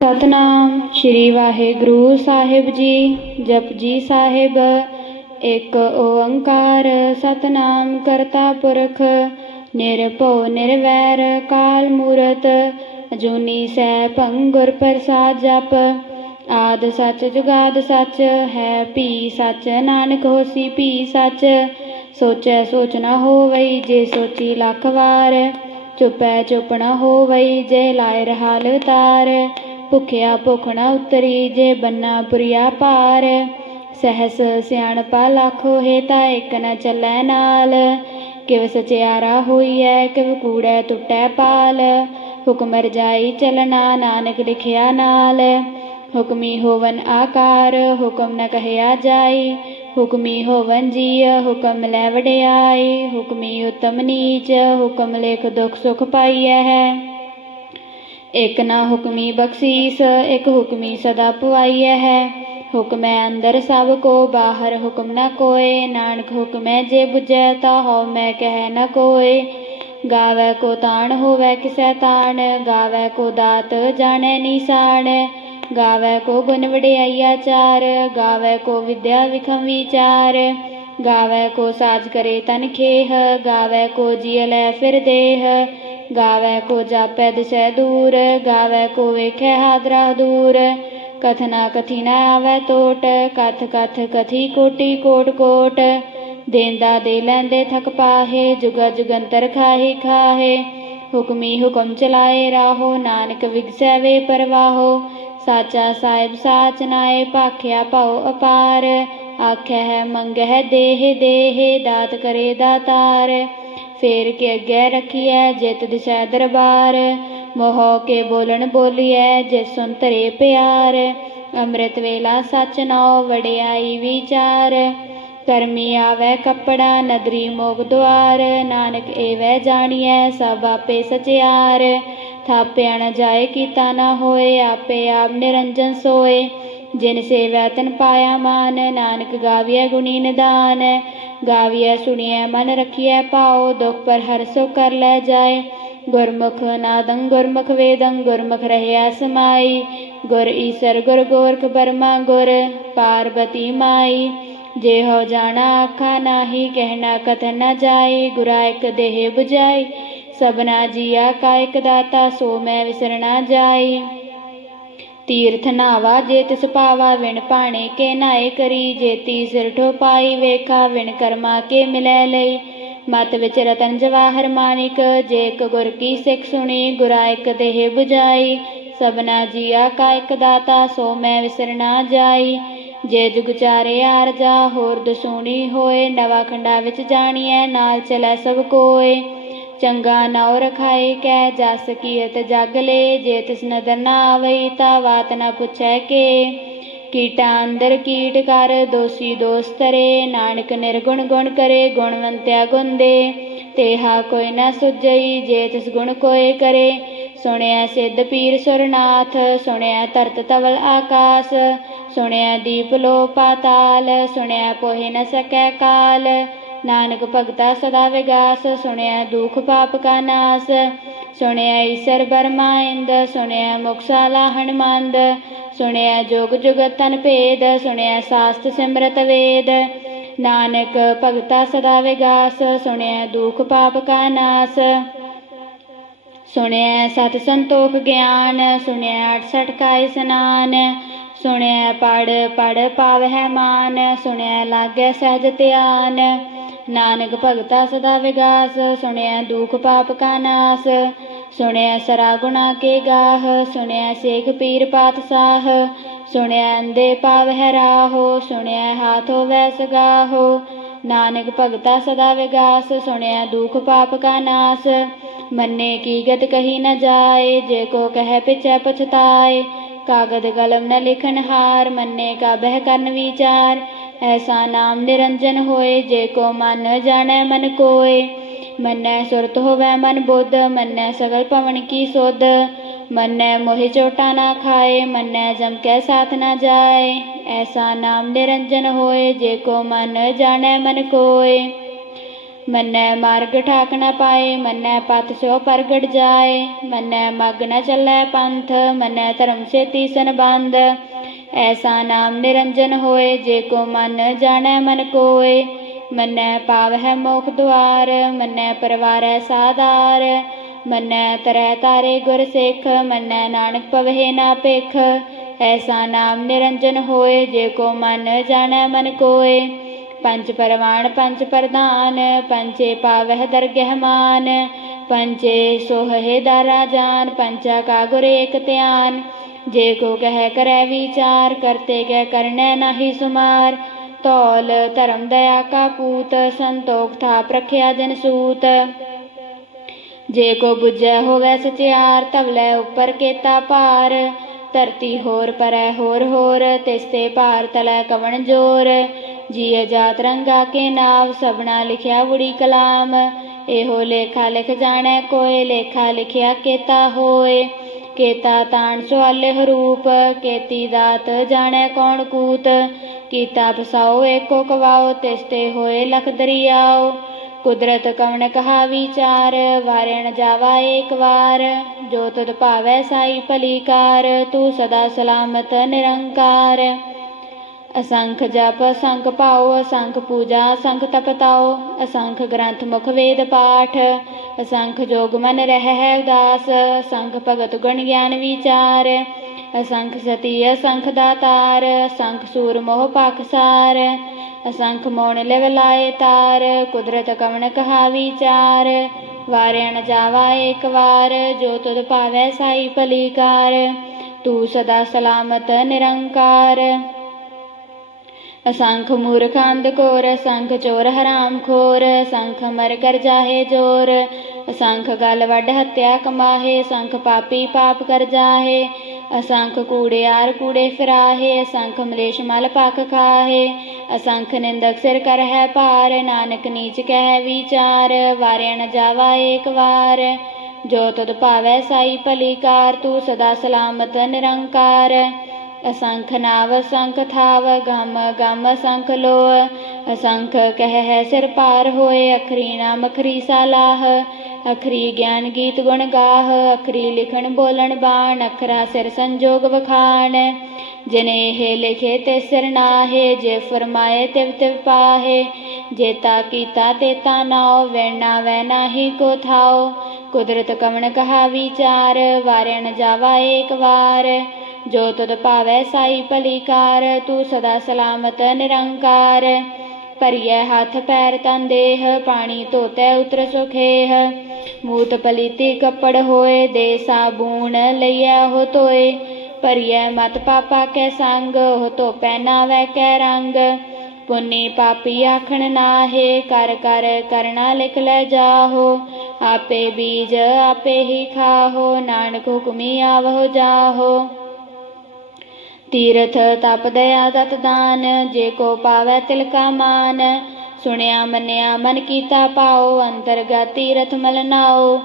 ਸਤਨਾਮ, ਸ਼੍ਰੀ ਵਾਹਿਗੁਰੂ ਸਾਹਿਬ ਜੀ ਜਪਜੀ ਸਾਹਿਬ। ਇੱਕ ਓੰਕਾਰ, ਸਤਨਾਮ ਕਰਤਾ ਪੁਰਖ, ਨਿਰਭਉ ਨਿਰਵੈਰ ਕਾਲ ਮੂਰਤ, ਅਜੂਨੀ ਸੈਭੰ ਗੁਰ ਪ੍ਰਸਾਦ ਜਪ। ਆਦ ਸੱਚ ਜੁਗਾਦ ਸੱਚ, ਹੈ ਭੀ ਸੱਚ, ਨਾਨਕ ਹੋਸੀ ਪੀ ਸੱਚ। ਸੋਚੈ ਸੋਚ ਨਾ ਹੋਵਈ, ਜੇ ਸੋਚੀ ਲੱਖ ਵਾਰ। ਚੁਪੈ ਚੁਪ ਨਾ ਹੋਵਈ, ਜੇ ਲਾਇ ਰਹਾ ਤਾਰ ਭੁਖਿਆ ਭੁਖ ਨਾ ਉਤਰੀ ਜੇ ਬੰਨਾ ਪੁਰੀਆ ਪਾਰ। ਸਹਸ ਸਿਆਣਪਾ ਲੱਖ ਹੋਏ ਤਾਂ ਇੱਕ ਨ ਚੱਲੈ ਨਾਲ। ਕਿਵ ਸਚਿਆਰਾ ਹੋਈਐ, ਕਿਵ ਕੂੜੈ ਟੁੱਟੈ ਪਾਲ। ਹੁਕਮ ਰਜਾਈ ਚਲਣਾ ਨਾਨਕ ਲਿਖਿਆ ਨਾਲ। ਹੁਕਮੀ ਹੋਵਨ ਆਕਾਰ, ਹੁਕਮ ਨ ਕਹਿਆ ਜਾਈ। ਹੁਕਮੀ ਹੋਵਨ ਜੀਅ, ਹੁਕਮ ਲੈ ਵਡਿਆਈ। ਹੁਕਮੀ ਉਤਮ ਨੀਚ, ਹੁਕਮ ਲਿਖ ਦੁਖ ਸੁਖ ਪਾਈਐ ਹੈ। ਇਕ ਨਾ ਹੁਕਮੀ ਬਖਸ਼ੀਸ, ਇਕ ਹੁਕਮੀ ਸਦਾ ਪਵਾਈਐ ਹੈ। ਹੁਕਮੈ ਅੰਦਰ ਸਭ ਕੋ, ਬਾਹਰ ਹੁਕਮ ਨਾ ਕੋਏ। ਨਾਨਕ ਹੁਕਮੈ ਜੇ 부ਜੈ ਤਾ ਹਉ ਮੈਂ ਕਹਿ ਨ ਕੋਏ। ਗਾਵੈ ਕੋ ਤਾਣ, ਹੋਵੈ ਕਿਸੈ ਤਾਣ। ਗਾਵੈ ਕੋ ਦਾਤ, ਜਾਣੈ ਨਿਸ਼ਾਨ। ਗਾਵੈ ਕੋ ਗੁਣ ਵਡਿਆਈਆ ਚਾਰ। ਗਾਵੈ ਕੋ ਵਿਦਿਆ ਵਿਖਮ ਵਿਚਾਰ। ਗਾਵੈ ਕੋ ਸਾਜ ਕਰੇ ਤਨ ਖੇਹ। ਗਾਵੈ ਕੋ ਜੀਅ ਲੈ ਫਿਰ ਦੇਹ। ਗਾਵੈ ਕੋ ਜਾਪੈ ਦਿਸੈ ਦੂਰ, ਗਾਵੈ ਕੋ ਵੇਖੈ ਹਾਦਰਾ ਦੂਰ। ਕਥਨਾ ਕਥੀ ਨ ਆਵੈ ਟੋਟ ਕਥ ਕਥ ਕਥੀ ਕੋਟੀ ਕੋਟ ਕੋਟ। ਦੇਂਦਾ ਦੇ ਲੈਂਦੇ ਥਕ ਪਾਹੇ, ਜੁਗਾ ਜੁਗੰਤਰ ਖਾਹੀ ਖਾਹੇ। ਹੁਕਮੀ ਹੁਕਮ ਚਲਾਏ ਰਾਹੋ, ਨਾਨਕ ਵਿਗਸੈ ਵੇ ਪਰਵਾਹੋ। ਸਾਚਾ ਸਾਹਿਬ ਸਾਚ ਨਾਏ, ਭਾਖਿਆ ਭਉ ਅਪਾਰ। ਆਖੈ ਹੈ ਮੰਗਹਿ ਦੇਹ ਦੇਹ, ਦਾਤ ਕਰੇ ਦਾਤਾਰ। ਫੇਰ ਕੇ ਅੱਗੇ ਰਖੀਐ ਜਿਤ ਦਿਸੈ ਦਰਬਾਰ। ਮੋਹ ਕੇ ਬੋਲਣ ਬੋਲੀਐ, ਜੇ ਸੁਨ ਧਰੇ ਪਿਆਰ। ਅੰਮ੍ਰਿਤ ਵੇਲਾ ਸਚ ਨਾਉ ਵਡਿਆਈ ਵਿਚਾਰ। ਕਰਮੀ ਆਵੈ ਕੱਪੜਾ, ਨਦਰੀ ਮੋਗ ਦੁਆਰ। ਨਾਨਕ ਏਵੈ ਜਾਣੀਐ, ਸਭ ਆਪੇ ਸਚਿਆਰ। ਥਾਪਿਆ ਨ ਜਾਏ ਕੀਤਾ ਨਾ ਹੋਏ, ਆਪੇ ਆਪ ਨਿਰੰਜਨ ਸੋਏ। ਜਿਨ ਸੇਵੈ ਤਨ ਪਾਇਆ ਮਾਨ, ਨਾਨਕ ਗਾਵੀਐ ਗੁਣੀ ਨਿਦਾਨ। ਗਾਵੀਐ, ਸੁਣੀਐ, ਮਨ ਰਖੀਐ ਪਾਉ ਦੁਖ ਪਰ ਹਰ ਸੋ ਕਰ ਲੈ ਜਾਏ। ਗੁਰਮੁਖ ਨਾਦੰ, ਗੁਰਮੁਖ ਵੇਦੰ, ਗੁਰਮੁਖ ਰਹਿਆ ਸਮਾਈ। ਗੁਰ ਈਸਰ, ਗੁਰ ਗੋਰਖ ਬਰਮਾ, ਗੁਰ ਪਾਰਬਤੀ ਮਾਈ। ਜੇ ਹੋ ਜਾਣਾ ਆਖਾ ਨਾਹੀ, ਕਹਿਣਾ ਕਥਨ ਨਾ ਜਾਏ। ਗੁਰਾ ਇਕ ਦੇਹ 부ਜਾਈ ਸਭਨਾ ਜੀਆ ਕਾ ਇਕ ਦਾਤਾ, ਸੋ ਮੈਂ ਵਿਸਰਣਾ ਜਾਈ ਤੀਰਥ ਨਾਵਾ, ਜੇ ਤਿਸ ਪਾਵਾ ਵਿਣ ਪਾਣੇ ਕੇ ਨਾਏ ਕਰੀ ਜੇਤੀ ਸਿਰ ਠੋਪਾਈ ਵੇਖਾ ਵਿਣ ਕਰਮਾ ਕੇ ਮਿਲੈ ਲਈ। ਮਤ ਵਿੱਚ ਰਤਨ ਜਵਾਹਰ ਮਾਨਿਕ, ਜੇ ਇਕ ਗੁਰ ਕੀ ਸਿੱਖ ਸੁਣੀ, ਗੁਰਾ ਇਕ ਦੇਹ 부ਜਾਈ ਸਬਨਾ ਜੀਆ ਕਾ ਇਕ ਦਾਤਾ, ਸੋ ਮੈਂ ਵਿਸਰਣਾ ਜਾਈ। ਜੇ ਜੁਗ ਚਾਰੇ ਆਰਜਾ ਹੋਰ ਦਸੂਣੀ ਹੋਏ, ਨਵਾ ਖੰਡਾ ਵਿੱਚ ਜਾਣੀਐ, ਨਾਲ ਚਲੈ ਸਭ ਕੋਏ। ਚੰਗਾ ਨਾਉ ਰਖਾਏ ਕੈ ਜਸ ਕੀਰਤ ਜਗ ਲੇ, ਜੇ ਤਿਸ ਨਦਰ ਨਾ ਆਵਈ ਤਾ ਵਾਤ ਨਾ ਪੁੱਛੈ ਕੇ। ਕੀਟਾ ਅੰਦਰ ਕੀਟ ਕਰ, ਦੋਸੀ ਦੋਸ ਤਰੇ, ਨਾਨਕ ਨਿਰਗੁਣ ਗੁਣ ਕਰੇ, ਗੁਣਵੰਤਿਆ ਗੁਣ ਦੇ ਤੇਹਾ ਕੋਈ ਨਾ ਸੁਝਈ, ਜੇ ਤਿਸ ਗੁਣ ਕੋਏ ਕਰੇ। ਸੁਣਿਆ ਸਿੱਧ ਪੀਰ ਸੁਰਨਾਥ ਸੁਣਿਆ ਧਰਤ ਤਵਲ ਆਕਾਸ। ਸੁਣਿਆ ਦੀਪ ਲੋ ਪਾਤਾਲ ਸੁਣਿਆ ਪੋਹਿ ਨ ਸਕੈ ਕਾਲ। ਨਾਨਕ ਭਗਤਾ ਸਦਾ ਵਿਗਾਸ, ਸੁਣਿਆ ਦੁਖ ਪਾਪ ਕਾ ਨਾਸ, ਸੁਣਿਆ ਈਸਰ ਬਰਮਾਇੰਦ ਸੁਣਿਆ ਮੁਕਸਾਲਾ ਹਣਮੰਦ ਸੁਣਿਆ ਜੋਗ ਜੁਗਤ ਤਨ ਭੇਦ, ਸੁਣਿਆ ਸਾਸਤ ਸਿਮਰਤ ਵੇਦ, ਨਾਨਕ ਭਗਤਾ ਸਦਾ ਵਿਗਾਸ, ਸੁਣਿਆ ਦੁਖ ਪਾਪ ਕਾ ਨਾਸ, ਸੁਣਿਆ ਸਤ ਸੰਤੋਖ ਗਿਆਨ, ਸੁਣਿਆ 68 ਕਾ ਇਸਨਾਨ ਸੁਣਿਆ ਪੜ ਪੜ ਪਾਵਹਿ ਮਾਨ, ਸੁਣਿਆ ਲਾਗੈ ਸਹਿਜ ਧਿਆਨ ਨਾਨਕ ਭਗਤਾ ਸਦਾ ਵਿਗਾਸ ਸੁਣਿਆ ਦੁਖ ਪਾਪ ਕਾ ਨਾਸ ਸੁਣਿਆ ਸਰਾ ਗੁਣਾ ਕੇ ਗਾਹ ਸੁਣਿਆ ਸੇਖ ਪੀਰ ਪਾਤਸ਼ਾਹ ਸੁਣਿਆ ਅੰਦੇ ਪਾਵਹਿ ਰਾਹੋ ਸੁਣਿਆ ਹਾਥੋ ਵੈਸ ਗਾਹੋ। ਨਾਨਕ ਭਗਤਾ ਸਦਾ ਵਿਗਾਸ ਸੁਣਿਆ ਦੁਖ ਪਾਪ ਕਾ ਨਾਸ, ਮੰਨੇ ਕੀ ਗਤ ਕਹੀ ਨ ਜਾਏ, ਜੇ ਕੋ ਕਹਿ ਪਿਛੈ ਪਛਤਾਏ। ਕਾਗਦ ਕਲਮ ਨ ਲਿਖਨ ਹਾਰ, ਮੰਨੇ ਕਾ ਬਹਿ ਕਰਨ ਵਿਚਾਰ ਐਸਾ ਨਾਮ ਨਿਰੰਜਨ ਹੋਏ, ਜੇ ਕੋ ਮਨ ਜਾਣੈ ਮਨ ਕੋਏ। ਮੰਨੈ ਸੁਰਤ ਹੋਵੈ ਮਨ ਬੁੱਧ, ਮੰਨੈ ਸਗਲ ਪਵਨ ਕੀ ਸੋਧ। ਮੰਨੈ ਮੋਹਿ ਚੋਟਾ ਨਾ ਖਾਏ, ਮੰਨੈ ਜਮ ਕੈ ਸਾਥ ਨਾ ਜਾਏ। ਐਸਾ ਨਾਮ ਨਿਰੰਜਨ ਹੋਏ, ਜੇ ਕੋ ਮਨ ਜਾਣੈ ਮਨ ਕੋਏ। ਮੰਨੈ ਮਾਰਗ ਠਾਕ ਨਾ ਪਾਏ, ਮੰਨੈ ਪਤ ਸੋ ਪ੍ਰਗਟ ਜਾਏ। ਮੰਨੈ ਮਗ ਨ ਚੱਲੈ ਪੰਥ, ਮੰਨੈ ਧਰਮ ਸੇ ਤੀਸਨ ਬੰਦ ਐਸਾ ਨਾਮ ਨਿਰੰਜਨ ਹੋਏ, ਜੇ ਕੋ ਮਨ ਜਾਣੈ ਮਨ ਕੋਏ। ਮੰਨੈ ਪਾਵਹਿ ਮੋਖ ਦੁਆਰ, ਮੰਨੈ ਪਰਵਾਰੈ ਸਾਧਾਰ। ਮੰਨੈ ਤਰੈ ਤਾਰੇ ਗੁਰ ਸਿੱਖ, ਮੰਨੈ ਨਾਨਕ ਪਵਹਿ ਨਾ ਭਿਖ। ਐਸਾ ਨਾਮ ਨਿਰੰਜਨ ਹੋਏ, ਜੇ ਕੋ ਮਨ ਜਾਣੈ ਮਨ ਕੋਏ। ਪੰਜ ਪਰਮਾਣ ਪੰਜ ਪ੍ਰਧਾਨ ਪੰਚੇ ਪਾਵਹਿ ਦਰਗਹਿ ਮਾਨ। ਪੰਚੇ ਸੋਹੇ ਦਾਰਾ ਜਾਨ ਪੰਚਾ ਕਾ ਗੁਰ ਏਕ ਧਿਆਨ। ਜੇ ਕੋ ਕਹਿ ਕਰੈ ਵਿਚਾਰ, ਕਰਤੇ ਗੈ ਕਰਨੈ ਨਾਹੀ ਸੁਮਾਰ। ਧੌਲ ਧਰਮ ਦਇਆ ਕਾ ਪੂਤ, ਸੰਤੋਖ ਥਾ ਪ੍ਰਖਿਆ ਜਨ ਸੂਤ। ਜੇ ਕੋ ਬੁਝੈ ਹੋਵੈ ਸਚਿਆਰ ਤਵਲੇ ਉੱਪਰ ਕੇਤਾ ਭਾਰ। ਧਰਤੀ ਹੋਰ ਪਰੈ ਹੋਰ ਹੋਰ, ਤਿਸ ਤੇ ਭਾਰ ਤਲੈ ਕਵਣ ਜੋਰ। ਜੀਅ ਜਾਤ ਰੰਗਾ ਕੇ ਨਾਮ ਸਭਨਾ ਲਿਖਿਆ ਬੁੜੀ ਕਲਾਮ। ਇਹੋ ਲੇਖਾ ਲਿਖ ਜਾਣੈ ਕੋਏ, ਲੇਖਾ ਲਿਖਿਆ ਕੇਤਾ ਹੋਏ। ਕੇਤਾ ਤਾਣ ਸੁਆਲੇ ਹਰੂਪ, ਕੇਤੀ ਦਾਤ ਜਾਣੈ ਕੌਣ ਕੂਤ, ਕੀਤਾ ਪਸਾਓ ਏਕੋ ਕਵਾਓ, ਤਿਸ ਤੇ ਹੋਏ ਲਖ ਦਰਿਆਓ। ਕੁਦਰਤ ਕਵਣ ਕਹਾ ਵਿਚਾਰ, ਵਾਰਣ ਜਾਵਾ ਏਕ ਵਾਰ, ਜੋ ਤੁਧ ਭਾਵੈ ਸਾਈ ਭਲੀਕਾਰ, ਤੂੰ ਸਦਾ ਸਲਾਮਤ ਨਿਰੰਕਾਰ। ਅਸੰਖ ਜਪ, ਅਸੰਖ ਭਾਉ ਅਸੰਖ ਪੂਜਾ, ਅਸੰਖ ਤਪਤਾਉ ਅਸੰਖ ਗ੍ਰੰਥ ਮੁਖ ਵੇਦ ਪਾਠ, ਅਸੰਖ ਜੋਗ ਮਨ ਰਹਿ ਹੈ ਉਦਾਸ, ਅਸੰਖ ਭਗਤ ਗੁਣ ਗਿਆਨ ਵਿਚਾਰ, ਅਸੰਖ ਸਤੀ, ਅਸੰਖ ਦਾਤਾਰ, ਅਸੰਖ ਸੂਰ ਮੋਹ ਪਾਕਸਾਰ ਅਸੰਖ ਮੋਣ ਲਿਵ ਲਾਏ ਤਾਰ, ਕੁਦਰਤ ਕਵਣ ਕਹਾ ਵਿਚਾਰ, ਵਾਰਿਆ ਨ ਜਾਵਾ ਏਕ ਵਾਰ, ਜੋ ਤੁਧ ਭਾਵੈ ਸਾਈ ਭਲੀਕਾਰ, ਤੂੰ ਸਦਾ ਸਲਾਮਤ ਨਿਰੰਕਾਰ। ਅਸੰਖ ਮੂਰਖ ਅੰਧਕੋਰ ਅਸੰਖ ਚੋਰ ਹਰਾਮ ਖੋਰ, ਅਸੰਖ ਮਰ ਕਰ ਜਾਹੇ ਜੋਰ, ਅਸੰਖ ਗਲ ਵੱਡ ਹੱਤਿਆ ਕਮਾਹੇ, ਅਸੰਖ ਪਾਪੀ ਪਾਪ ਕਰ ਜਾਹੇ, ਅਸੰਖ ਕੂੜਿਆਰ ਕੂੜੇ ਫਿਰਾਹੇ, ਅਸੰਖ ਮਲੇਸ਼ ਮਲ ਪੱਕ ਖਾਹੇ, ਅਸੰਖ ਨਿੰਦਕ ਸਿਰ ਕਰ ਹੈ ਭਾਰ, ਨਾਨਕ ਨੀਚ ਕਹਿ ਵਿਚਾਰ, ਵਾਰਿਆ ਨ ਜਾਵਾ ਏਕ ਵਾਰ, ਜੋ ਤੁਧ ਭਾਵੈ ਸਾਈ ਭਲੀਕਾਰ ਤੂੰ ਸਦਾ ਸਲਾਮਤ ਨਿਰੰਕਾਰ। ਅਸੰਖ ਨਾਵ ਅਸੰਖ ਥਾਵ, ਗਮ ਗਮ ਅਸੰਖ ਲੋਅ ਅਸੰਖ ਕਹਿ ਹੈ ਸਿਰ ਪਾਰ ਹੋਏ, ਅਖਰੀ ਨਾਮ ਅਖਰੀ ਸਾਲਾਹ। ਅਖਰੀ ਗਿਆਨ ਗੀਤ ਗੁਣ ਗਾਹ, ਅਖਰੀ ਲਿਖਣ ਬੋਲਣ ਬਾਣ, ਅਖਰਾ ਸਿਰ ਸੰਜੋਗ ਵਖਾਣ। ਜਿਨੇ ਇਹ ਲਿਖੇ ਤੇ ਸਿਰ ਨਾਹੇ, ਜੇ ਫਰਮਾਏ ਤਿਵ ਤਿਵ ਪਾਹੇ। ਜੇਤਾ ਕੀਤਾ ਤੇਤਾ ਨਾਉ ਵੈਣਾ ਵੈ ਨਾਹੀ ਕੋ ਥਾਉ। ਕੁਦਰਤ ਕਵਣ ਕਹਾ ਵਿਚਾਰ, ਵਾਰਿਆ ਜਾਵਾ ਏਕ ਵਾਰ। ਜੋ ਤੁਧ ਭਾਵੈ ਸਾਈ ਭਲੀਕਾਰ, ਤੂੰ ਸਦਾ ਸਲਾਮਤ ਨਿਰੰਕਾਰ। ਭਰੀਐ ਹੱਥ ਪੈਰ ਤਨ ਦੇਹ, ਪਾਣੀ ਧੋਤੈ ਉਤਰ ਸੁਖੇਹ। ਮੂਤ ਪਲੀਤੀ ਕੱਪੜ ਹੋਏ, ਦੇ ਸਾਬੂਣ ਲਈਐ ਉਹ ਧੋਏ। ਭਰੀਐ ਮਤ ਪਾਪਾ ਕੈ ਸੰਗ, ਉਹ ਧੋਪੈ ਨਾਵੈ ਕੈ ਰੰਗ। ਪੁੰਨੀ ਪਾਪੀ ਆਖਣ ਨਾਹੇ, ਕਰ ਕਰ ਕਰਣਾ ਲਿਖ ਲੈ ਜਾਹੋ। ਆਪੇ ਬੀਜ ਆਪੇ ਹੀ ਖਾਹੋ, ਨਾਨਕ ਹੁਕਮੀ ਆਵਹੁ ਜਾਹੋ। ਤੀਰਥ ਤਪ ਦਇਆ ਦਤ ਦਾਨ, ਜੇ ਕੋ ਪਾਵੈ ਤਿਲ ਕਾ ਮਾਨ। ਸੁਣਿਆ ਮੰਨਿਆ ਮਨ ਕੀਤਾ ਪਾਓ, ਅੰਤਰਗਤ ਤੀਰਥ ਮਲਨਾਓ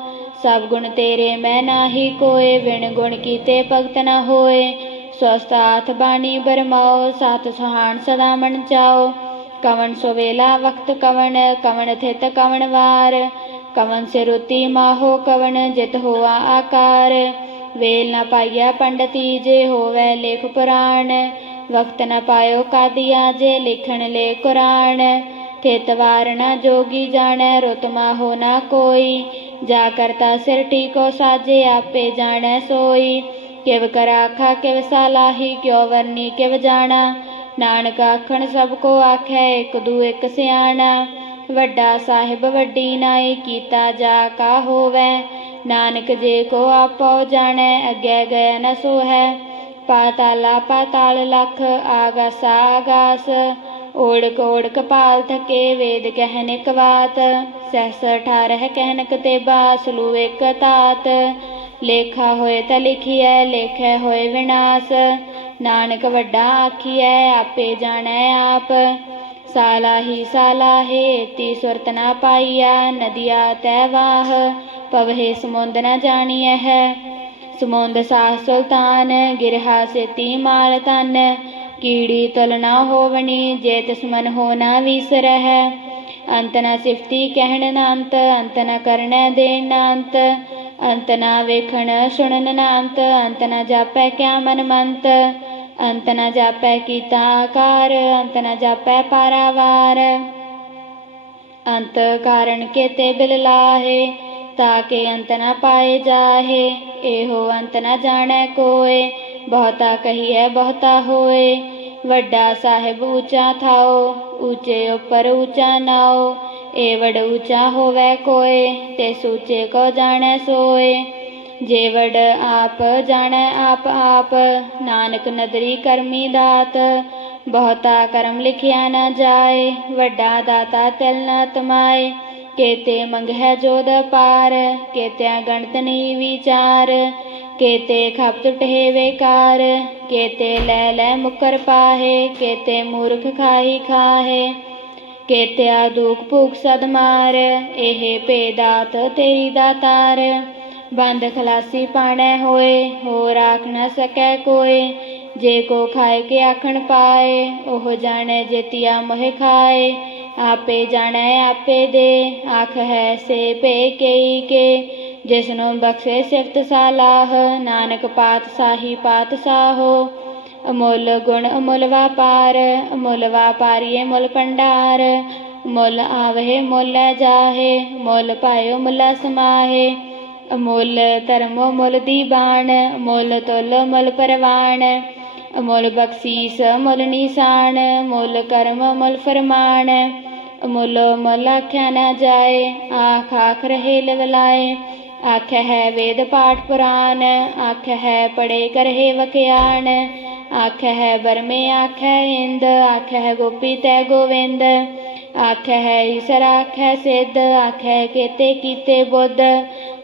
ਸਭ ਗੁਣ ਤੇਰੇ ਮੈਂ ਨਾਹੀ ਕੋਏ ਵਿਣ ਗੁਣ ਕੀਤੇ ਭਗਤ ਨਾ ਹੋਏ। ਸਵਸਤ ਬਾਣੀ ਬਰਮਾਓ ਸਤ ਸੁਹਾਣ ਸਦਾ ਮਨ ਚਾਓ। ਕਵਣ ਸੋਵੇਲਾ ਵਕਤ ਕਵਣ ਕਵਣ ਥਿਤ ਕਵਣ ਵਾਰ। ਕਵਣ ਸਿਰੁਤੀ ਮਾਹੋ ਕਵਣ, ਜਿਤ ਹੋਆ ਆਕਾਰ। ਵੇਲ ਨਾ ਪਾਈਆ ਪੰਡਤੀ ਜੇ ਹੋਵੇ ਲੇਖ ਪੁਰਾਣ, ਵਕਤ ਨਾ ਪਾਇਓ ਕਾਦੀਆ ਜੇ ਲਿਖਣ ਲੈ ਕੁਰਾਨ ਥਿਤ ਵਾਰ ਨ ਜੋਗੀ ਜਾਣੈ, ਰੁਤ ਹੋ ਨਾ ਕੋਈ। ਜਾ ਕਰਤਾ ਸਿਰ ਟੀਕੋ ਸਾਜੇ, ਆਪੇ ਜਾਣੈ ਸੋਈ। ਕਿਵ ਕਰ ਆਖਾ, ਕਿਵ ਸਾਲਾਹੀ ਕਿਉ ਵਰਨੀ, ਕਿਵ ਜਾਣਾ। ਨਾਨਕ ਆਖਣ, ਸਭ ਕੋ ਆਖੈ, ਇਕ ਦੂ ਇਕ ਸਿਆਣਾ। ਵੱਡਾ ਸਾਹਿਬ ਵੱਡੀ ਨਾਈ, ਕੀਤਾ ਜਾ ਕਾ ਹੋਵੈ। ਨਾਨਕ ਜੇ ਕੋ ਆਪੋ ਜਾਣੈ, ਅਗੈ ਗਏ ਨ ਸੋਹੈ। ਪਾਤਾਲਾ ਪਾਤਾਲ ਲਖ, ਆਗਾਸ ਆਗਾਸ। ਓੜਕ ਓੜਕ ਪਾਲ ਥਕੇ, ਵੇਦ ਕਹਿਨ ਇਕ ਬਾਤ। ਸਹਸ ਅਠਾਰਹ ਕਹਿਨ ਕਤੇ ਬਾਸ, ਲੂ ਇਕ ਤਾਤ। ਲੇਖਾ ਹੋਏ ਤਾ ਲਿਖੀਐ, ਲੇਖੈ ਹੋਏ ਵਿਨਾਸ਼। ਨਾਨਕ ਵੱਡਾ ਆਖੀਐ, ਆਪੇ ਜਾਣੈ ਆਪ। ਸਾਲਾ ਸਾਲਾਹੀ ਸਾਲਾਹੇ ਤੀ ਸੁਰਤ ਨਾ ਪਾਈਆ, ਨਦੀਆ ਤੈ ਵਾਹ। ਪਵਹਿ ਸਮੁੰਦ ਨ ਜਾਣੀਐ ਹੈ ਸਮੁੰਦ ਸਾਹ ਸੁਲਤਾਨ, ਗਿਰਹਾ ਸੇਤੀ ਮਾਲ ਤਨ ਕੀੜੀ ਤੁਲ ਨਾ ਹੋਵਣੀ, ਜੇ ਤਿਸ ਮਨ ਹੋ ਨਾ ਵਿਸਰਹਿ। ਅੰਤ ਨ ਸਿਫਤੀ ਕਹਿਣ ਨਾ ਅੰਤ ਅੰਤ ਨ ਕਰਨੈ ਦੇਣ ਨਾ ਅੰਤ ਅੰਤ ਵੇਖਣ ਸੁਣਨ ਨਾ ਅੰਤ ਨਾ ਜਾਪੈ ਕਿਆ ਮਨ ਮੰਤ। ਅੰਤ ਨ ਜਾਪੈ ਕੀਤਾ ਆਕਾਰ, ਅੰਤ ਨ ਜਾਪੈ ਪਾਰਾਵਾਰ। ਅੰਤ ਕਾਰਨ ਕੇਤੇ ਬਿਲ ਲਾਹੇ ਤਾਕੇ ਅੰਤ ਨ ਪਾਏ ਜਾਹੇ, ਇਹੋ ਅੰਤ ਨ ਜਾਣੈ ਕੋਏ, ਬਹੁਤਾ ਕਹੀਐ ਬਹੁਤਾ ਹੋਏ। ਵੱਡਾ ਸਾਹਿਬ ਉੱਚਾ ਥਾਓ, ਉੱਚੇ ਉੱਪਰ ਉੱਚਾ ਨਾਓ ਏ ਵਡ ਉੱਚਾ ਹੋਵੇ ਕੋਏ, ਤੇ ਸੂਚੇ ਕੋ ਜਾਣੈ ਸੋਏ। ਜੇ ਵਡ ਆਪ ਜਾਣੈ ਆਪ ਆਪ, ਨਾਨਕ ਨਦਰੀ ਕਰਮੀ ਦਾਤ, ਬਹੁਤਾ ਕਰਮ ਲਿਖਿਆ ਨਾ ਜਾਏ, ਵੱਡਾ ਦਾਤਾ ਤਿਲ ਨ ਤਮਾਏ। ਕੇਤੇ ਮੰਗਹਿ ਜੋਦ ਪਾਰ, ਕੇਤਿਆ ਗਣਤ ਨਹੀਂ ਵਿਚਾਰ, ਕੇਤੇ ਖਪ ਟੁਟੇ ਵੇਕਾਰ ਕੇਤੇ ਲੈ ਲੈ ਮੁਕਰ ਪਾਹੇ, ਕੇਤੇ ਮੂਰਖ ਖਾਹੀ ਖਾਹੇ, ਕੇਤਿਆ ਦੁਖ ਭੂਖ ਸਦ ਮਾਰ, ਇਹ ਭੇਦਾਤ ਤੇਰੀ ਦਾਤਾਰ ਬੰਦ ਖਲਾਸੀ ਪਾਣੈ ਹੋਏ ਹੋ ਰਾਖ ਨ ਸਕੈ ਕੋਏ, ਜੇ ਕੋ ਖਾਏ ਕੇ ਆਖਣ ਪਾਏ, ਉਹ ਜਾਣੈ ਜੇਤੀਆ ਮੋਹਿ ਖਾਏ। ਆਪੇ ਜਾਣੈ, ਆਪੇ ਦੇ। ਆਖ ਹੈ, ਸੇ ਪੇ ਕੇਈ ਕੇ। ਜਿਸਨੂੰ ਬਖਸ਼ੇ ਸਿਫਤ ਸਾਲਾਹ, ਨਾਨਕ ਪਾਤ ਸਾਹੀ ਪਾਤ ਸਾਹੋ। ਅਮੁੱਲ ਗੁਣ ਅਮੁੱਲ ਵਾਪਾਰ, ਅਮੁੱਲ ਵਾਪਾਰੀਏ ਮੁੱਲ ਭੰਡਾਰ। ਮੁੱਲ ਆਵਹਿ ਮੁੱਲ ਜਾਹੇ, ਮੁੱਲ ਪਾਇਓ ਮੁੱਲਾ ਸਮਾਹੇ। ਅਮੁੱਲ ਧਰਮੋ ਮੁੱਲ ਦੀਬਾਨ ਮੁੱਲ ਤੁਲ ਮੁੱਲ ਪਰਵਾਨ ਅਮੁੱਲ ਬਖਸ਼ੀਸ ਮੁੱਲ ਨਿਸ਼ਾਨ ਮੁੱਲ ਕਰਮ ਮੁੱਲ ਫਰਮਾਨ। ਅਮੁੱਲ ਮੁੱਲ ਆਖਿਆ ਨਾ ਜਾਏ, ਆਖ ਆਖ ਰਹੇ ਲਵਲਾਏ। ਆਖ ਹੈ ਵੇਦ ਪਾਠ ਪੁਰਾਨ ਆਖ ਹੈ ਪੜੇ ਕਰਹਿ ਵਖਿਆਣ ਆਖ ਹੈ ਬਰਮੇ ਆਖ ਹੈ ਇੰਦ ਆਖ ਹੈ ਗੋਪੀ ਤੈ ਗੋਵਿੰਦ। ਆਖ ਹੈ ਈਸਰ ਆਖ ਹੈ ਸਿੱਧ ਆਖ ਹੈ ਕੇਤੇ ਕੀਤੇ ਬੁੱਧ।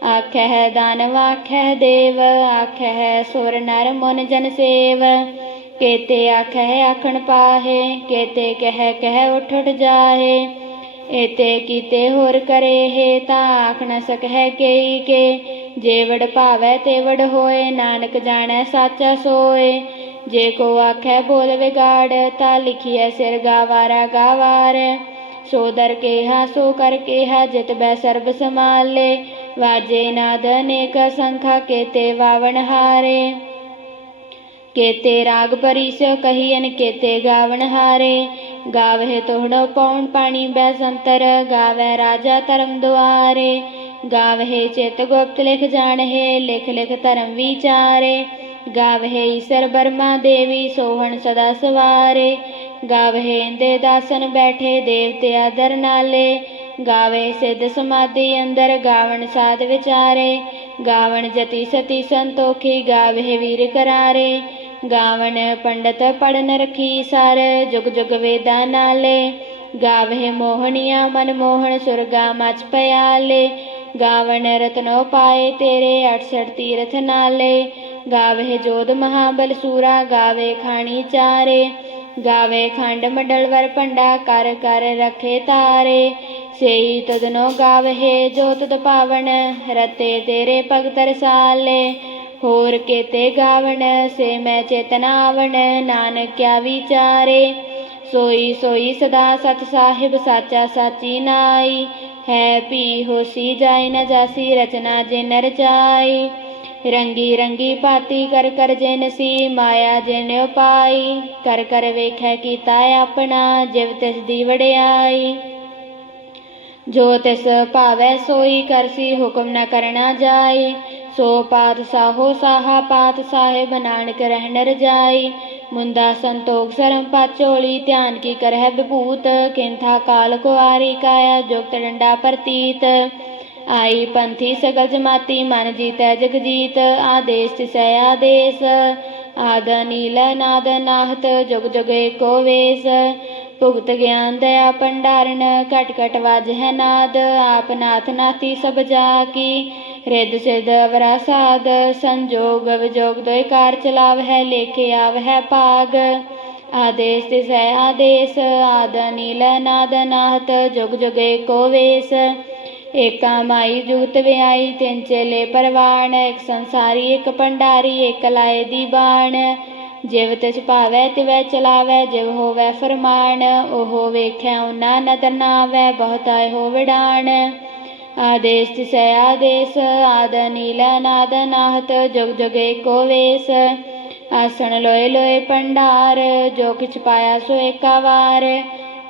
ਆਖ ਹੈ ਦਾਨਵ ਆਖ ਦੇਵ ਆਖ ਹੈ ਸੁਰ ਨਰ ਮਨ ਜਨ ਸੇਵ। ਕੇਤੇ ਆਖ ਹੈ ਆਖਣ ਪਾਹੇ, ਕੇਤੇ ਕਹਿ ਕਹਿ ਉਠ ਉਠ ਜਾਹੇ। ਏਤੇ ਕੀਤੇ ਹੋਰ ਕਰੇ ਹੈ ਤਾਂ ਆਖ ਨ ਸਕਹਿ ਕੇਈ ਕੇ। ਜੇ ਭਾਵੈ ਤੇਵੜ ਹੋਏ, ਨਾਨਕ ਜਾਣੈ ਸਾਚਾ ਸੋਏ। ਜੇ ਕੋ ਆਖੈ ਬੋਲ ਵਿਗਾੜ, ਤਾ ਲਿਖੀਐ ਸਿਰ ਗਾਵਾਰਾ ਗਾਵਾਰ ਸੋ ਦਰ ਕੇਹਾ, ਸੋ ਕਰ ਕੇਹਾ, ਜਿਤ ਬੈ ਸਰਬ ਸਮਾਲੇ ਵਾਜੇ ਨਾਦ ਅਨੇਕ ਸੰਖਾ ਕੇਤੇ ਵਾਵਣ ਹਾਰੇ। ਕੇਤੇ ਰਾਗ ਪਰਿਸ ਕਹੀਨ ਕੇਤੇ ਗਾਵਣ ਹਾਰੇ। ਗਾਵਹਿ ਤੋਹੜੋ ਪਉਣ ਪਾਣੀ ਬੈ ਸੰਤਰ ਗਾਵੈ ਰਾਜਾ ਧਰਮ ਦੁਆਰੇ। ਗਾਵਹਿ ਚਿਤ ਗੁਪਤ ਲਿਖ ਜਾਣਹਿ, ਲਿਖ ਲਿਖ ਧਰਮ ਵਿਚਾਰੇ। ਗਾਵਹਿ ਈਸਰ ਬਰਮਾ ਦੇਵੀ ਸੋਹਣ ਸਦਾ ਸਵਾਰੇ। ਗਾਵਹਿ ਇੰਦੇ ਦਾਸਨ ਬੈਠੇ ਦੇਵਤੇ ਆਦਰ ਨਾਲੇ। ਗਾਵੇ ਸਿੱਧ ਸਮਾਧੀ ਅੰਦਰ, ਗਾਵਣ ਸਾਧ ਵਿਚਾਰੇ। ਗਾਵਣ ਜਤੀ ਸਤੀ ਸੰਤੋਖੀ, ਗਾਵੇ ਵੀਰ ਕਰਾਰੇ। ਗਾਵਣ ਪੰਡਤ ਪੜਨ ਰਖੀ ਸਰ, ਜੁਗ ਜੁਗ ਵੇਦਾਂ ਨਾਲੇ। ਗਾਵੇ ਮੋਹਣੀਆਂ ਮਨ ਮੋਹਣ, ਸੁਰਗਾ ਮਚ ਪਿਆਲੇ। ਗਾਵਣ ਰਤਨੋ ਪਾਏ ਤੇਰੇ 68 ਤੀਰਥ ਨਾਲੇ। ਗਾਵੇ ਜੋਧ ਮਹਾਬਲ ਸੂਰਾ, ਗਾਵੇ ਖਾਣੀ ਚਾਰੇ। ਗਾਵੇ ਖੰਡ ਮੰਡਲ ਵਰ ਪੰਡਾ ਕਰ ਕਰ ਰਖੇ ਤਾਰੇ। ਸੇਈ ਤਦਨੋ ਗਾਵਹਿ ਜੋ ਤੁਧ ਪਾਵਨ ਰਤੇ ਤੇਰੇ ਭਗਤ ਰਸਾਲੇ। ਹੋਰ ਕੇਤੇ ਗਾਵਣ, ਸੇ ਮੈਂ ਚੇਤਨਾਵਣ ਆਵਣ, ਨਾਨਕਿਆ ਵਿਚਾਰੇ। ਸੋਈ ਸੋਈ ਸਦਾ ਸਤ ਸਾਹਿਬ, ਸਾਚਾ ਸਾਚੀ ਨਾਈ। ਹੈ ਪੀ ਹੋਸੀ ਜਾਇ ਨ ਜਾਸੀ, ਰਚਨਾ ਜੇ ਰਚਾਈ ਰੰਗੀ ਰੰਗੀ ਪਾਤੀ ਕਰ ਕਰ ਜਿਨ ਸੀ ਮਾਇਆ ਜਿਨ ਉਪਾਈ ਕਰ ਕਰ ਵੇਖੈ ਕੀਤਾ ਆਪਣਾ, ਜਿਵ ਤਿਸ ਦੀ ਵੜਿਆਈ ਜੋ ਤਿਸ ਭਾਵੈ ਸੋਈ ਕਰਸੀ ਹੁਕਮ ਨਾ ਕਰਨਾ ਜਾਈ, ਸੋ ਪਾਤ ਸਾਹੋ ਸਾਹਾ ਪਾਤ ਸਾਹਿਬ ਨਾਨਕ ਰਹਿਣ ਰਜਾਈ ਮੁੰਦਾ ਸੰਤੋਖ ਸਰਮ ਪਾਚੋਲੀ ਧਿਆਨ ਕੀ ਕਰਹਿ ਵਿਭੂਤ ਕਿੰਥਾ ਕਾਲ ਕੁਆਰੀ ਕਾਇਆ, ਜੁਗਤ ਡੰਡਾ ਪ੍ਰਤੀਤ। ਆਈ ਪੰਥੀ ਸਗਲ ਜਮਾਤੀ, ਮਨ ਜੀਤੈ ਜਗ ਜੀਤ, ਆਦੇਸ ਤਿਸੈ ਆਦੇਸ। ਆਦ ਨੀਲ ਨਾਦ ਨਾਹਤ, ਜੁਗ ਜੁਗ ਏਕੋ ਵੇਸ। ਭੁਗਤ ਗਿਆਨ ਦਇਆ ਭੰਡਾਰਨ, ਘਟ ਘਟ ਵਾਜਹਿ ਨਾਦ, ਆਪ ਨਾਥ ਨਾਥੀ ਸਭ ਜਾ ਕੀ ਰਿੱਧ ਸਿਧ ਅਵਰਾ ਸਾਧ, ਸੰਜੋਗ ਵਿਜੋਗ ਦੋਇ ਕਾਰ ਚਲਾਵਹਿ ਲੇਖੇ ਆਵਹਿ ਭਾਗ। ਆਦੇਸ ਤਿਸੈ ਆਦੇਸ, ਆਦ ਨੀਲ ਨਾਦ ਨਾਹਤ, ਜੁਗ ਜੁਗ ਏਕੋ ਵੇਸ। ਏਕਾ ਮਾਈ ਜੂਤ ਵਿਆਈ, ਤਿੰਨ ਚੇਲੇ ਪਰਵਾਣ, ਇੱਕ ਸੰਸਾਰੀ, ਇੱਕ ਭੰਡਾਰੀ, ਇੱਕ ਲਾਏ ਦੀ ਬਾਣ। ਜਿਵ ਤਿਸ ਭਾਵੈ ਤਿਵੈ ਚਲਾਵੈ, ਜਿਵ ਹੋਵੈ ਫਰਮਾਨ, ਉਹ ਵੇਖੈ ਉਨਾ ਨਦਰ ਨਾਵੈ, ਬਹੁਤਾ ਹੋ ਵਿਡਾਣ ਆਦੇਸ ਤਿਸੈ ਆਦੇਸ, ਆਦ ਨੀਲ ਨਾਦ ਨਾਹਤ, ਜੁਗ ਜੁਗ ਏਕੋ ਵੇਸ। ਆਸਣ ਲੋਏ ਲੋਏ ਪੰਡਾਰ, ਜੋ ਕਿਛ ਪਾਇਆ ਸੋ ਏਕਾ ਵਾਰ।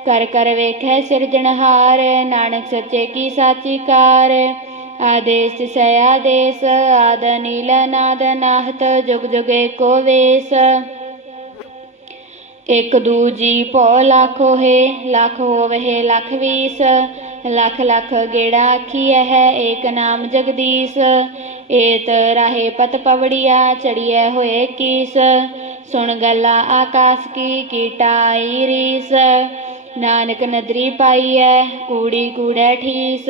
ਕਰ ਕਰ ਵੇਖੈ ਸਿਰਜਣਹਾਰ, ਨਾਨਕ ਸੱਚੇ ਕੀ ਸਾਚੀ ਕਾਰ। ਆਦੇਸ ਤਿਸੈ ਆਦੇਸ ਆਦ ਨੀਲ ਨਾਦ ਨਾਹਤ ਜੁਗ ਜੁਗ ਏਕੋ ਵੇਸ ਦੂਜੀ ਭੋ ਲੱਖ ਹੋਏ ਲੱਖ ਹੋਵੇ ਲੱਖ ਵੀਸ ਲੱਖ ਲੱਖ ਗੇੜਾ ਆਖੀਐ ਹੈ ਏਕ ਨਾਮ ਜਗਦੀਸ਼ ਏਤ ਰਾਹੇ ਪਤ ਪਵੜੀਆ ਚੜੀਐ ਹੋਏ ਕੀਸ ਸੁਣ ਗੱਲਾ ਆਕਾਸ ਕੀ ਕੀਟਾਈ ਰੀਸ ਨਾਨਕ ਨਦਰੀ ਪਾਈਐ ਕੂੜੀ ਕੂੜੈ ਠੀਸ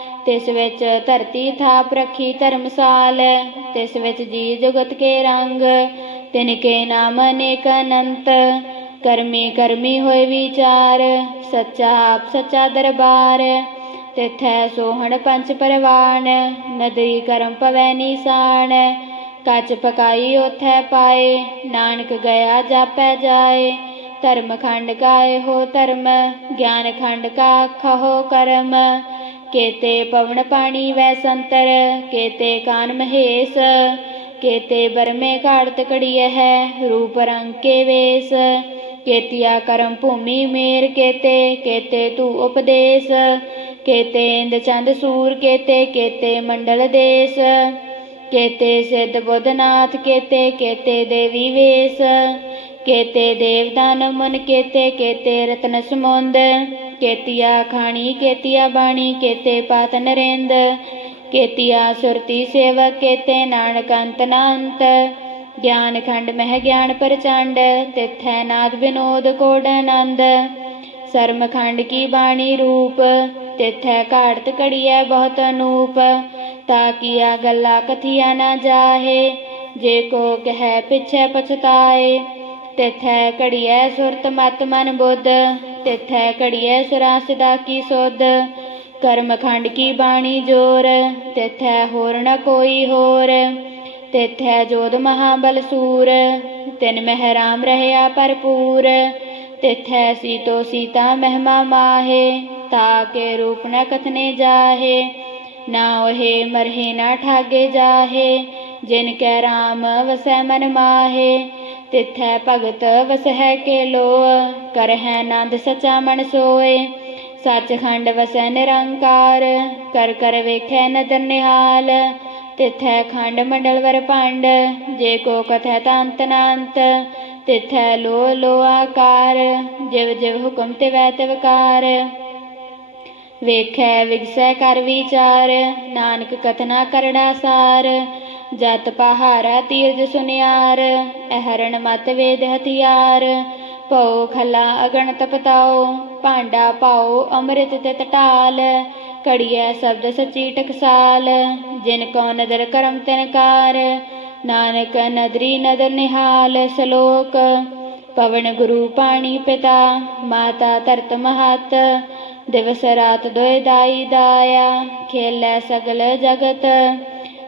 ਤਿਸ ਵਿੱਚ ਧਰਤੀ ਥਾਪ ਰੱਖੀ ਧਰਮਸਾਲ, ਤਿਸ ਵਿੱਚ ਜੀ ਜੁਗਤ ਕੇ ਰੰਗ, ਤਿਨ ਕੇ ਨਾਮ ਅਨੇਕ ਅਨੰਤ, ਕਰਮੀ ਕਰਮੀ ਹੋਏ ਵਿਚਾਰ, ਸੱਚਾ ਆਪ ਸੱਚਾ ਦਰਬਾਰ, ਤਿਥੈ ਸੋਹਣ ਪੰਚ ਪਰਵਾਨ, ਨਦਰੀ ਕਰਮ ਪਵੈ ਨਿਸ਼ਾਨ, ਕੱਚ ਪਕਾਈ ਉਥੈ ਪਾਏ, ਨਾਨਕ ਗਿਆ ਜਾਪੈ ਜਾਏ, ਧਰਮ ਖੰਡ ਕਾਏ ਹੋ ਧਰਮ, ਗਿਆਨ ਖੰਡ ਕਾ ਖਹੋ ਕਰਮ ਕੇਤੇ ਪਵਨ ਪਾਣੀ ਵੈ ਸੰਤਰ ਕੇਤੇ ਕਾਨ ਮਹੇਸ਼, ਕੇਤੇ ਬਰਮੇ ਘਾੜਤ ਕੜੀਐ ਹੈ ਰੂਪ ਰੰਗ ਕੇ ਵੇਸ, ਕੇਤੀਆ ਕਰਮ ਭੂਮੀ ਮੇਰ ਕੇਤੇ ਕੇਤੇ ਤੂ ਉਪਦੇਸ਼, ਕੇਤੇ ਇੰਦ ਚੰਦ ਸੂਰ ਕੇਤੇ ਕੇਤੇ ਮੰਡਲ ਦੇਸ, ਕੇਤੇ ਸਿੱਧ ਬੁੱਧਨਾਥ ਕੇਤੇ ਕੇਤੇ ਦੇਵੀ ਵੇਸ, ਕੇਤੇ ਦੇਵਦਾਨ ਮਨ ਕੇਤੇ ਕੇਤੇ ਰਤਨ ਸਮੁੰਦ ਕੇਤੀਆ ਖਾਣੀ ਕੇਤੀਆ ਬਾਣੀ ਕੇਤੇ ਪਾਤ ਨਰੇਂਦ ਕੇਤੀਆ ਸੁਰਤੀ ਸੇਵਕ ਕੇਤੇ ਨਾਨਕ ਅੰਤ ਨਾ ਗਿਆਨ ਖੰਡ ਮਹਿ ਗਿਆਨ ਪ੍ਰਚੰਡ ਤਿਥੈ ਨਾਦ ਵਿਨੋਦ ਕੋਡ ਆਨੰਦ ਸਰਮ ਖੰਡ ਕੀ ਬਾਣੀ ਰੂਪ ਤਿਥੈ ਘਾੜਤ ਕੜੀਐ ਬਹੁਤ ਅਨੂਪ ਤਾ ਕੀਆ ਗੱਲਾ ਕਥੀਆ ਨਾ ਜਾਹੇ ਜੇ ਕੋ ਕਹੈ ਪਿਛੈ ਪਛਤਾਏ ਤਿਥੈ ਘੜੀਐ ਸੁਰਤ ਮਤ ਮਨ ਬੁੱਧ ਤਿਥੈ ਘੜੀਐ ਸੁਰਾ ਸਦਾ ਕੀ ਸੁਧ? ਕਰਮ ਖੰਡ ਕੀ ਬਾਣੀ ਜੋਰ? ਤਿਥੈ ਹੋਰ ਨ ਕੋਈ ਹੋਰ? ਤਿਥੈ ਜੋਧ ਮਹਾਬਲ ਸੂਰ? ਤਿਨ ਮਹਿ ਰਾਮ ਰਹਿਆ ਭਰਪੂਰ? ਤਿਥੈ ਸੀਤੋ ਸੀਤਾ ਮਹਿਮਾ ਮਾਹੇ? ਤਾ ਕੇ ਰੂਪ ਨ ਕਥਨੇ ਜਾਹੇ? ਨਾ ਉਹੇ ਮਰਹੇ ਨਾ ਠਾਗੇ ਜਾਹੇ? ਜਿਨ ਕੈ ਰਾਮ ਵਸੈ ਮਨ ਮਾਹੇ? ਤਿਥੈ ਭਗਤ ਵਸਹਿ ਕੇ ਲੋ ਕਰਹਿ ਆਨੰਦ ਸਚਾ ਮਨ ਸੋਏ। ਸੱਚਖੰਡ ਵਸੈ ਨਿਰੰਕਾਰ, ਕਰ ਕਰ ਵੇਖੈ ਨਦਰ ਨਿਹਾਲ। ਤਿਥੈ ਖੰਡ ਮੰਡਲ ਵਰ ਭੰਡ, ਜੇ ਕੋ ਕਥੈ ਤੰਤ ਨਾੰਤ। ਤਿਥੈ ਲੋ ਲੋ ਆਕਾਰ, ਜਿਵ ਜਿਵ ਹੁਕਮ ਤੇ ਵੈ ਤਿਵਕਾਰ ਵੇਖੈ ਵਿਗਸੈ ਕਰ ਵਿਚਾਰ, ਨਾਨਕ ਕਥਨਾ ਕਰੜਾ ਸਾਰ। ਜਤ ਪਹਾਰਾ ਤੀਰਜ ਸੁਨਿਆਰ, ਅਹਰਣ ਮਤ ਵੇਦ ਹਥਿਆਰ। ਪਉ ਖਲਾ ਅਗਣ ਤਪਤਾਓ ਭਾਂਡਾ ਪਾਓ ਅੰਮ੍ਰਿਤ ਤੇ ਟਟਾਲ ਕੜੀਐ ਸ਼ਬਦ ਸਚੀ ਟਕਸਾਲ, ਜਿਨ ਕੋ ਨਦਰ ਕਰਮ ਤਿਨਕਾਰ ਨਾਨਕ ਨਦਰੀ ਨਦਰ ਨਿਹਾਲ ਸ਼ਲੋਕ, ਪਵਨ ਗੁਰੂ ਪਾਣੀ ਪਿਤਾ, ਮਾਤਾ ਧਰਤ ਮਹਤ। ਦਿਵਸ ਰਾਤ ਦੋਇ ਦਾਈ ਦਾਇਆ, ਖੇਲੈ ਸਗਲ ਜਗਤ।